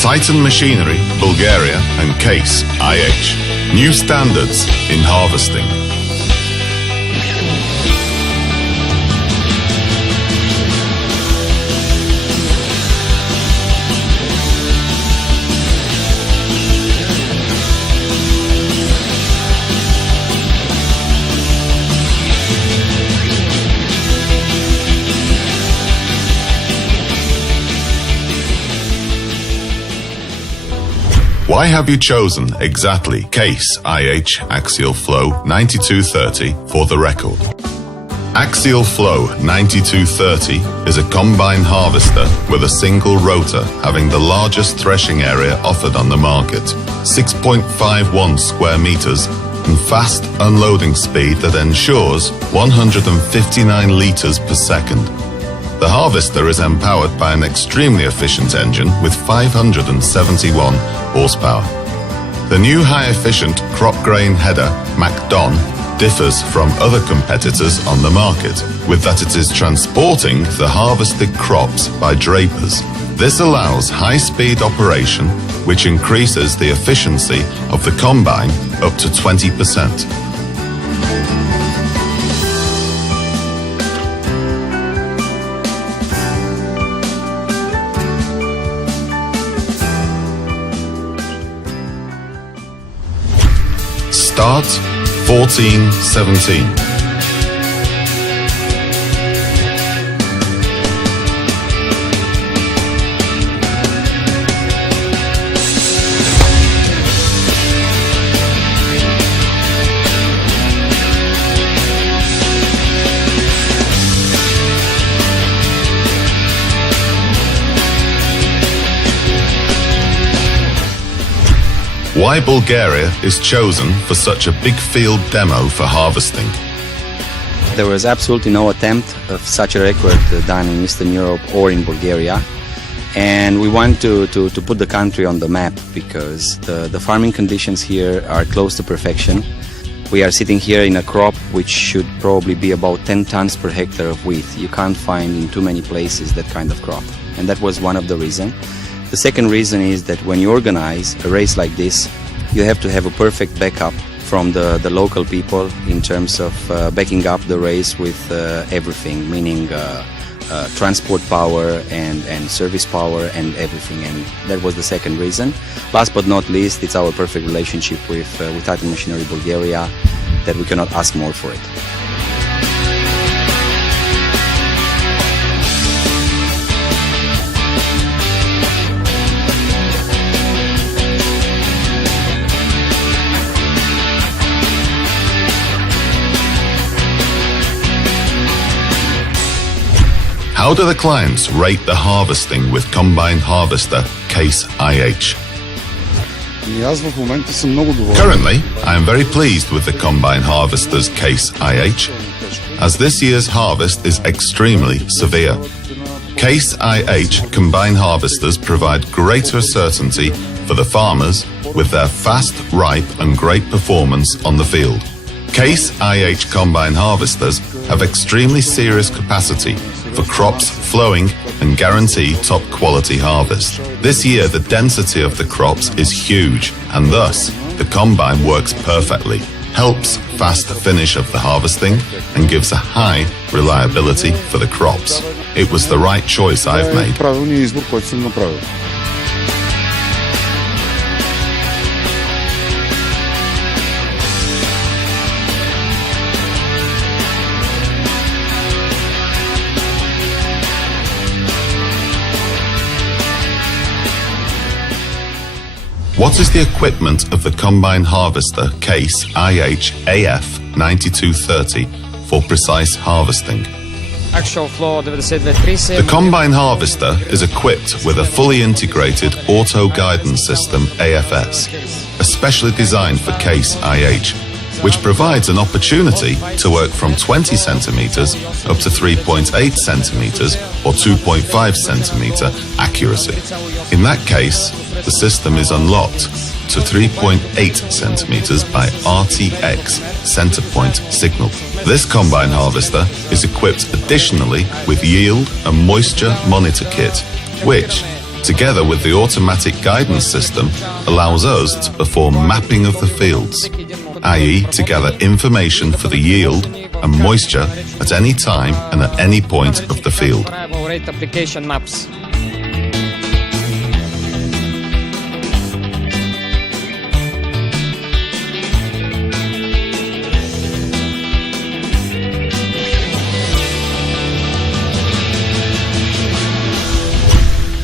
Titan Machinery, Bulgaria and Case IH. New standards in harvesting. Why have you chosen exactly Case IH Axial Flow 9230 for the record? Axial Flow 9230 is a combine harvester with a single rotor having the largest threshing area offered on the market, 6.51 square meters, and fast unloading speed that ensures 159 liters per second. The harvester is empowered by an extremely efficient engine with 571 horsepower. The new high-efficient crop grain header, MacDon, differs from other competitors on the market, with that it is transporting the harvested crops by drapers. This allows high-speed operation, which increases the efficiency of the combine up to 20%. Start 14:17. Why Bulgaria is chosen for such a big field demo for harvesting. There was absolutely no attempt of such a record done in Eastern Europe or in Bulgaria. And we want to put the country on the map because the farming conditions here are close to perfection. We are sitting here in a crop which should probably be about 10 tons per hectare of wheat. You can't find in too many places that kind of crop. And that was one of the reasons. The second reason is that when you organize a race like this, you have to have a perfect backup from the local people in terms of backing up the race with everything, meaning transport power and service power and everything. And that was the second reason. Last but not least, it's our perfect relationship with Titan Machinery Bulgaria that we cannot ask more for it. How do the clients rate the harvesting with combine harvester Case IH? Currently, I am very pleased with the combine harvester's Case IH, as this year's harvest is extremely severe. Case IH combine harvesters provide greater certainty for the farmers with their fast, ripe and great performance on the field. Case IH combine harvesters have extremely serious capacity for crops flowing and guarantee top quality harvest. This year the density of the crops is huge and thus the combine works perfectly, helps fast finish of the harvesting and gives a high reliability for the crops. It was the right choice I've made. What is the equipment of the combine harvester Case IH AF 9230 for precise harvesting? The combine harvester is equipped with a fully integrated auto guidance system AFS, especially designed for Case IH, which provides an opportunity to work from 20 centimeters up to 3.8 centimeters or 2.5 centimeter accuracy. In that case, the system is unlocked to 3.8 centimeters by RTX center point signal. This combine harvester is equipped additionally with yield and moisture monitor kit, which, together with the automatic guidance system, allows us to perform mapping of the fields, i.e. to gather information for the yield and moisture at any time and at any point of the field. Application maps.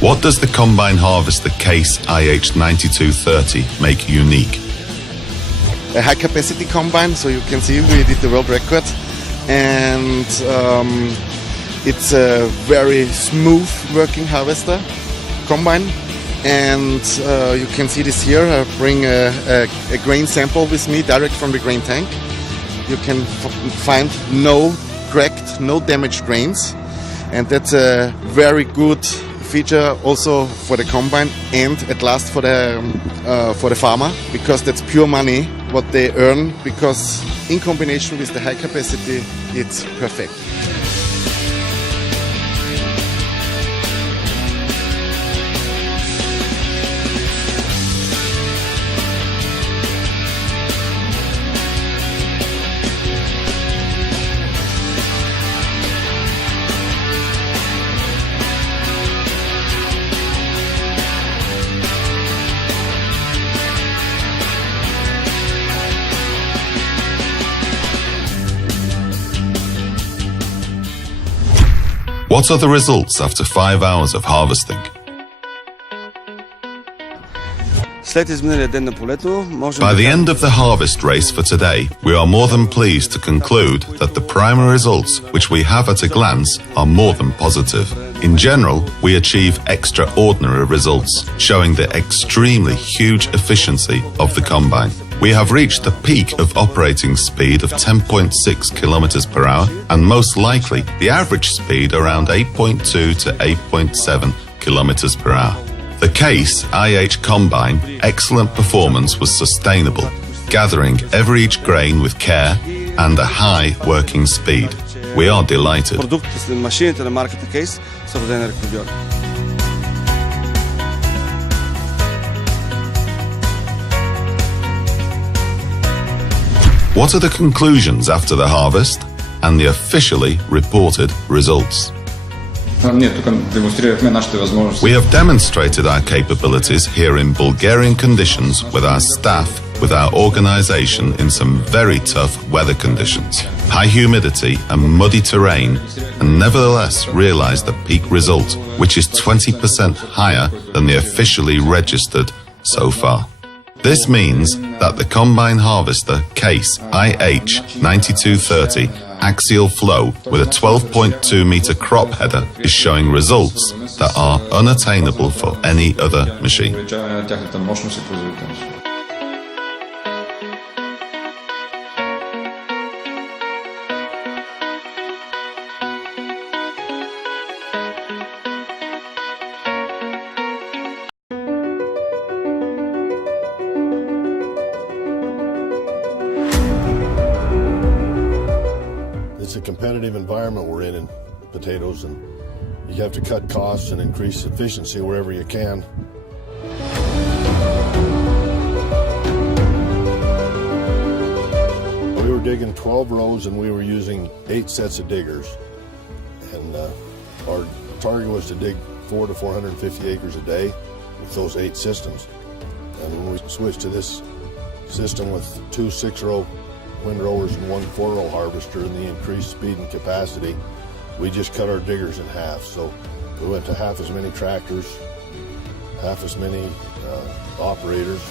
What does the Combine Harvester Case IH9230 make unique? A high capacity combine, so you can see we did the world record, and it's a very smooth working harvester combine, and you can see this here. I bring a grain sample with me direct from the grain tank. You can find no cracked, no damaged grains, and that's a very good feature also for the combine and at last for the farmer, because that's pure money what they earn, because in combination with the high capacity it's perfect. What are the results after 5 hours of harvesting? By the end of the harvest race for today, we are more than pleased to conclude that the primary results which we have at a glance are more than positive. In general, we achieve extraordinary results, showing the extremely huge efficiency of the combine. We have reached the peak of operating speed of 10.6 kilometers per hour, and most likely the average speed around 8.2 to 8.7 kilometers per hour. The Case IH Combine excellent performance was sustainable, gathering every each grain with care and a high working speed. We are delighted. What are the conclusions after the harvest and the officially reported results? We have demonstrated our capabilities here in Bulgarian conditions with our staff, with our organization in some very tough weather conditions, high humidity and muddy terrain, and nevertheless realized the peak result, which is 20% higher than the officially registered so far. This means that the Combine Harvester Case IH9230 axial flow with a 12.2 meter crop header is showing results that are unattainable for any other machine. It's a competitive environment we're in potatoes, and you have to cut costs and increase efficiency wherever you can. We were digging 12 rows and we were using 8 sets of diggers, and our target was to dig 400 to 450 acres a day with those 8 systems. And when we switched to this system with 2 6-row windrowers and 1 4-row harvester and the increased speed and capacity, we just cut our diggers in half. So we went to half as many tractors, half as many operators.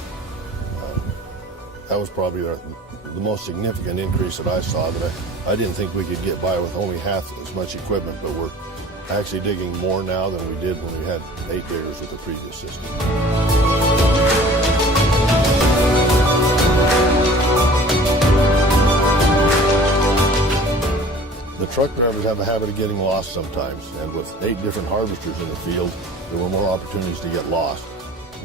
That was probably the most significant increase that I saw, that I didn't think we could get by with only half as much equipment, but we're actually digging more now than we did when we had 8 diggers with the previous system. The truck drivers have a habit of getting lost sometimes, and with 8 different harvesters in the field, there were more opportunities to get lost.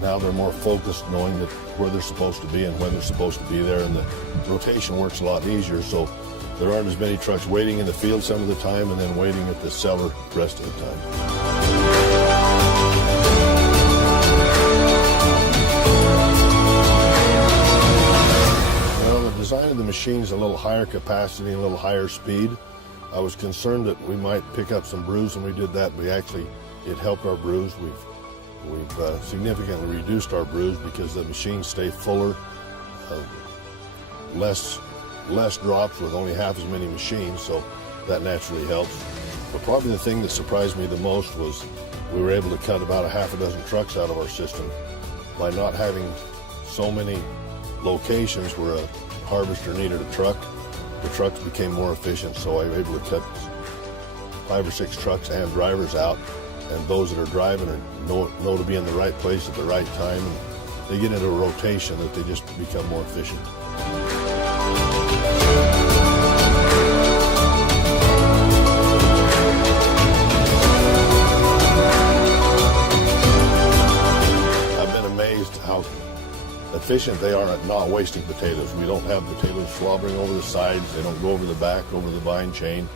Now they're more focused, knowing that where they're supposed to be and when they're supposed to be there, and the rotation works a lot easier, so there aren't as many trucks waiting in the field some of the time and then waiting at the cellar the rest of the time. machines a little higher capacity and a little higher speed. I was concerned that we might pick up some bruise when we did that. It helped our bruise. We've significantly reduced our bruise because the machines stay fuller, less drops with only half as many machines, so that naturally helps. But probably the thing that surprised me the most was we were able to cut about a half a dozen trucks out of our system by not having so many locations where a harvester needed a truck. The trucks became more efficient, so I was able to cut 5 or 6 trucks and drivers out, and those that are driving know to be in the right place at the right time, and they get into a rotation that they just become more efficient. I've been amazed how efficient they are at not wasting potatoes. We don't have potatoes slobbering over the sides. They don't go over the back, over the vine chain.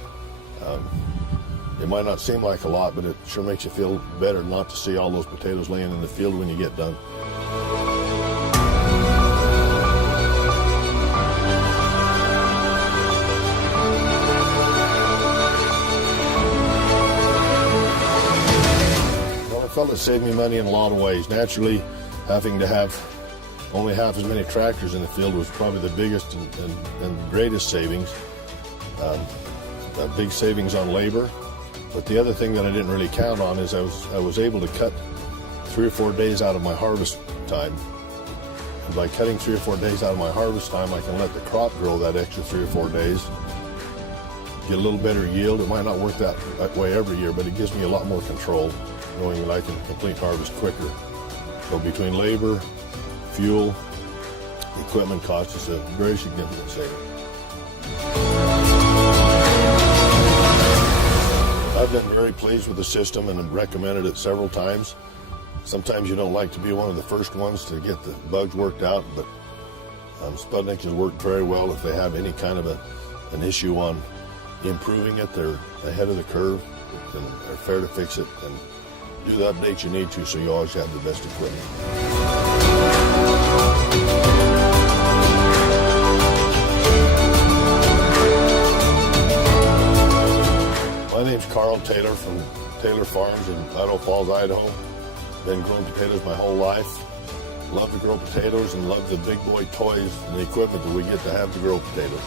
It might not seem like a lot, but it sure makes you feel better not to see all those potatoes laying in the field when you get done. Well, I felt it saved me money in a lot of ways. Naturally, having to have only half as many tractors in the field was probably the biggest and greatest savings. A big savings on labor. But the other thing that I didn't really count on is I was able to cut 3 or 4 days out of my harvest time. And by cutting 3 or 4 days out of my harvest time, I can let the crop grow that extra 3 or 4 days, get a little better yield. It might not work that way every year, but it gives me a lot more control, knowing that I can complete harvest quicker. So between labor, fuel, equipment costs, it's a very significant saving. I've been very pleased with the system and have recommended it several times. Sometimes you don't like to be one of the first ones to get the bugs worked out, but Sputnik has worked very well. If they have any kind of an issue on improving it, they're ahead of the curve and they're fair to fix it and do the updates you need to, so you always have the best equipment. My name's Carl Taylor from Taylor Farms in Idaho Falls, Idaho. Been growing potatoes my whole life. Love to grow potatoes and love the big boy toys and the equipment that we get to have to grow potatoes.